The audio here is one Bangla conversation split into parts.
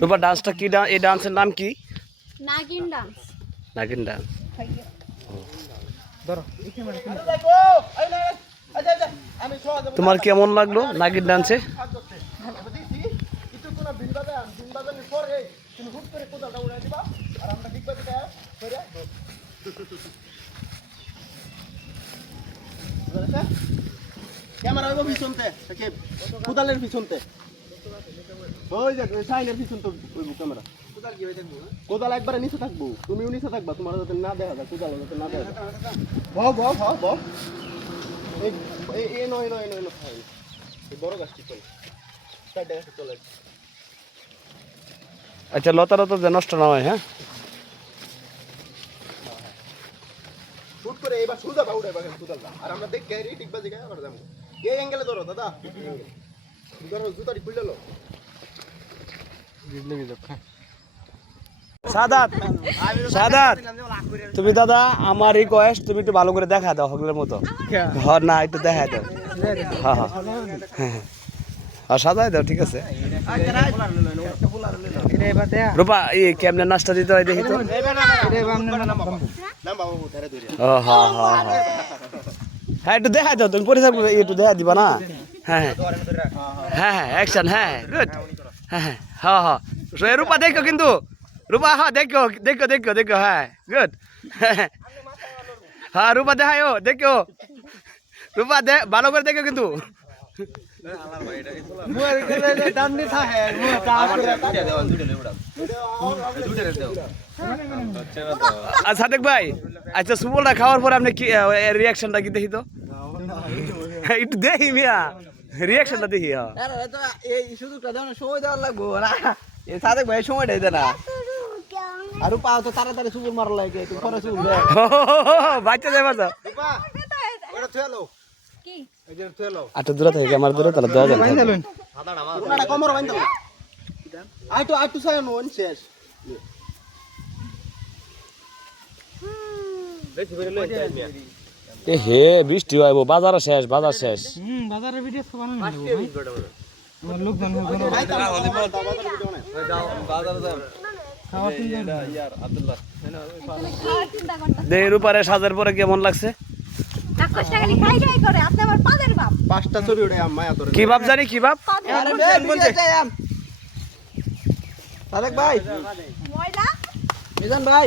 রূপা ডান্সটা কি ডান্স এই ডান্সের নাম কি? নাগিন ডান্স নাগিন ডান্স তোমার কেমন লাগল নাগিন ডান্সে ক্যামেরা হইব পিছনতে কোদালের পিছনতে। ওই যে সাইনের পিছন তো হইব ক্যামেরা। কোদাল একবারে নিচে থাকব। তুমিও নিচে থাকবা তোমার যাতে না দেখা যায় কোদাল যাতে না দেখা যায়। নয় নয় নয় নয় বড় গাছটি চল। আচ্ছা লতা লতা যে নষ্ট না হয় হ্যাঁ? শুট করে এবার সুদা বা উড়াইবা কোদালটা। আর আমরা দেখ গ্যারি টিকবা জায়গায় আবার যাব। এই অ্যাঙ্গেলে ধরো দাদা। জুতাটি খুলে লো সাদাত সাদাত তুমি দাদা আমার রিকোয়েস্ট তুমি একটু ভালো করে দেখা দাও হগলের মতো। হ্যাঁ না একটু দেখা দাও। হ্যাঁ হ্যাঁ। হ্যাঁ আর সাদাই দাও ঠিক আছে? রূপা এই কেমনে নাস্তা দিতে হয় দেখি তো। হ্যাঁ হ্যাঁ হ্যাঁ। হ্যাঁ একটু দেখা দাও তুমি পরিষ্কার একটু দেখা দিবা না? হ্যাঁ হ্যাঁ। হ্যাঁ হ্যাঁ অ্যাকশন হ্যাঁ গুড হ্যাঁ হ্যাঁ হ্যাঁ হ্যাঁ So, এ রূপা দেখো কিন্তু। রূপা হ্যাঁ দেখো দেখো দেখো দেখো হ্যাঁ গুড হ্যাঁ রূপা দেখায়ও দেখো। রূপা দে ভালো করে দেখো কিন্তু। সাদেক ভাই আচ্ছা সুবলটা খাওয়ার পর আপনি কি রিয়াকশনটা কি দেখি তো? একটু দেখি মিয়া। রিয়াকশনটা দেখি হ্যাঁ। এই সুযোগটা দেওয়ার সময় দেওয়ার লাগবো না? এই সাদেক ভাই সময় দেয় না। আর পাও তো তাড়াতাড়ি সুপুর মারা লাগে তুই পরে সুপুর বাচ্চা যাই পারতো ওটা থুয়ে লো দূরে থেকে আমার দূরে তাহলে দেওয়া যাবে। ওটা কমর বাইন্দা আইটু আইটু সাইন ওন শেষ। দেখি বেরে লই যাই মিয়া। এ হে বৃষ্টি হয় বাজার শেষ। বাজার শেষ করতেছে দেহের উপরে সাজের পরে কেমন লাগছে? করে কি ভাব জানি কি ভাব? সাদেক ভাই। ময়লা মিজান ভাই।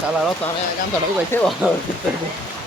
ચાલો તમે કામ તો ડોગ છે